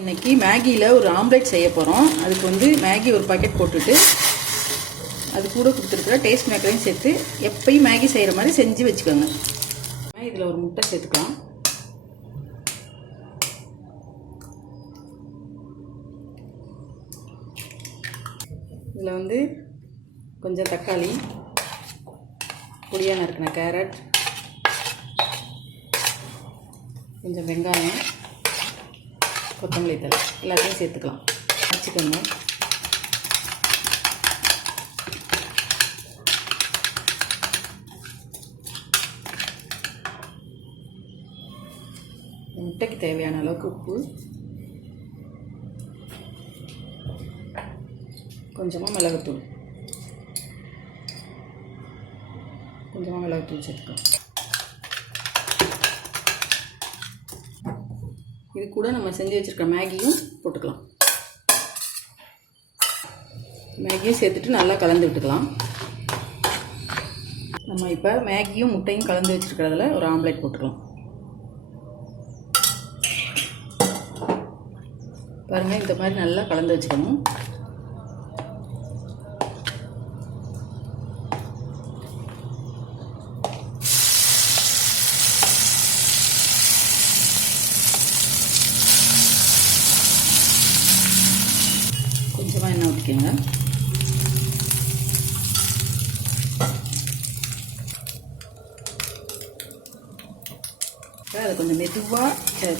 இன்னைக்கு மேகியில் ஒரு ஆம்லெட் செய்ய போகிறோம். அதுக்கு வந்து மேகி ஒரு பாக்கெட் போட்டுட்டு அது கூட கொடுத்துருக்குற டேஸ்ட் மேக்கரையும் சேர்த்து எப்பயும் மேகி செய்கிற மாதிரி செஞ்சு வச்சுக்கோங்க. இதில் ஒரு முட்டை சேர்த்துக்கலாம். இதில் வந்து கொஞ்சம் தக்காளி, பொடியாக நறுக்கின கேரட், கொஞ்சம் வெங்காயம், கொத்தமல்லி தழை எல்லாத்தையும் சேர்த்துக்கலாம். வச்சுக்கோங்க. முட்டைக்கு தேவையான அளவுக்கு உப்பு, கொஞ்சமாக மிளகுத்தூள் சேர்த்துக்கலாம். இது கூட நம்ம செஞ்சு வச்சுருக்க மேகியும் போட்டுக்கலாம். மேகியும் சேர்த்துட்டு நல்லா கலந்து விட்டுக்கலாம். நம்ம இப்போ மேகியும் முட்டையும் கலந்து வச்சுருக்கிறதுல ஒரு ஆம்லேட் போட்டுக்கலாம். பாருங்கள், இந்த மாதிரி நல்லா கலந்து வச்சுக்கணும். கொஞ்சமாக எண்ணெய் ஊற்றிக்கோங்க. அதை கொஞ்சம் மெதுவாக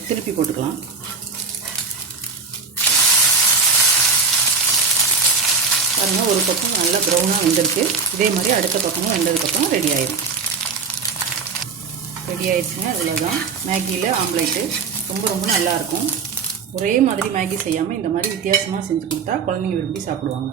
திருப்பி போட்டுக்கலாம். பாருங்கள், ஒரு பக்கம் நல்லா ப்ரௌனாக வெந்திருக்கு. இதே மாதிரி அடுத்த பக்கமும் வெந்ததுக்கப்புறம் ரெடி ஆயிடுச்சுங்க. அதில் தான் மேகியில் ஆம்லேட்டு ரொம்ப நல்லாயிருக்கும். ஒரே மாதிரி மேகி செய்யாமல் இந்த மாதிரி வித்தியாசமாக செஞ்சு கொடுத்தா குழந்தைங்க விரும்பி சாப்பிடுவாங்க.